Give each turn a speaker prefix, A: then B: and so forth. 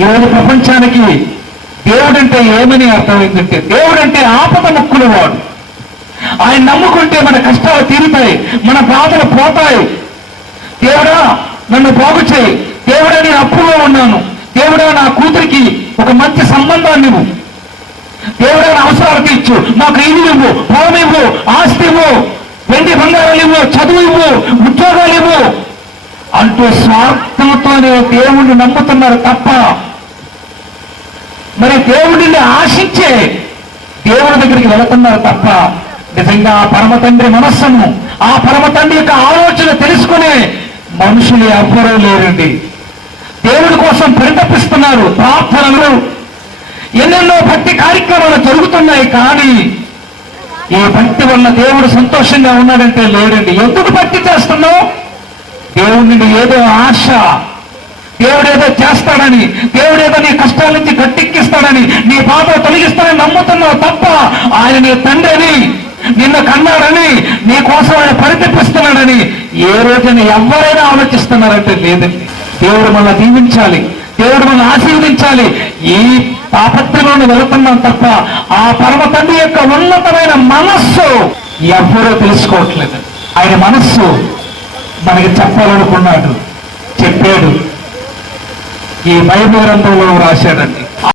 A: ఈరోజు ప్రపంచానికి దేవుడంటే ఏమని అర్థమైందంటే దేవుడంటే ఆపద ముక్కులు వాడు. ఆయన నమ్ముకుంటే మన కష్టాలు తీరుతాయి మన బాధలు పోతాయి. దేవుడా నన్ను బాగు చేయి. దేవుడా నేను అప్పులో ఉన్నాను. దేవుడా నా కూతురికి ఒక మంచి సంబంధాన్ని ఇవ్వు. దేవుడా నా అవసరాలు తీర్చు నాకు ఇల్లు ఇవ్వు భూమి ఇవ్వు ఆస్తి ఇవ్వు వెండి బంగారాలు ఇవ్వు చదువు ఇవ్వు ఉద్యోగాలు ఇవ్వు. అంటూ స్వార్థంతోనే దేవుణ్ణి నమ్ముతున్నారు తప్ప మరి దేవుడిని ఆశించే దేవుడి దగ్గరికి వెళుతున్నారు తప్ప నిజంగా ఆ పరమ తండ్రి మనస్సును ఆ పరమ తండ్రి యొక్క ఆలోచన తెలుసుకునే మనుషులు ఎవ్వరూ లేరండి. దేవుడి కోసం పరితపిస్తున్నారు ప్రార్థనలు. ఎన్నెన్నో భక్తి కార్యక్రమాలు జరుగుతున్నాయి కానీ ఈ భక్తి వల్ల దేవుడు సంతోషంగా ఉన్నాడంటే లేడండి. ఎందుకు భక్తి దేవుడిని ఏదో ఆశ. దేవుడు ఏదో చేస్తాడని దేవుడు ఏదో నీ కష్టాల నుంచి గట్టెక్కిస్తాడని నీ బాధ తొలగిస్తాడని నమ్ముతున్నావు తప్ప ఆయన నీ తండ్రిని నిన్ను కన్నాడని నీ కోసం ఆయన పరితపిస్తున్నాడని ఏ రోజున ఎవరైనా ఆలోచిస్తున్నారంటే లేదండి. దేవుడు మన దీవించాలి. దేవుడు మనం ఆశీర్వదించాలి. ఈ తాపత్రంలోనే వెళుతున్నాం తప్ప ఆ పరమ తండ్రి యొక్క ఉన్నతమైన మనస్సు ఎవ్వరూ తెలుసుకోవట్లేదు. ఆయన మనస్సు మనకి చెప్పాలనుకున్నాడు చెప్పాడు. ఈ బైబిల్ గ్రంథంలో రాశాడండి.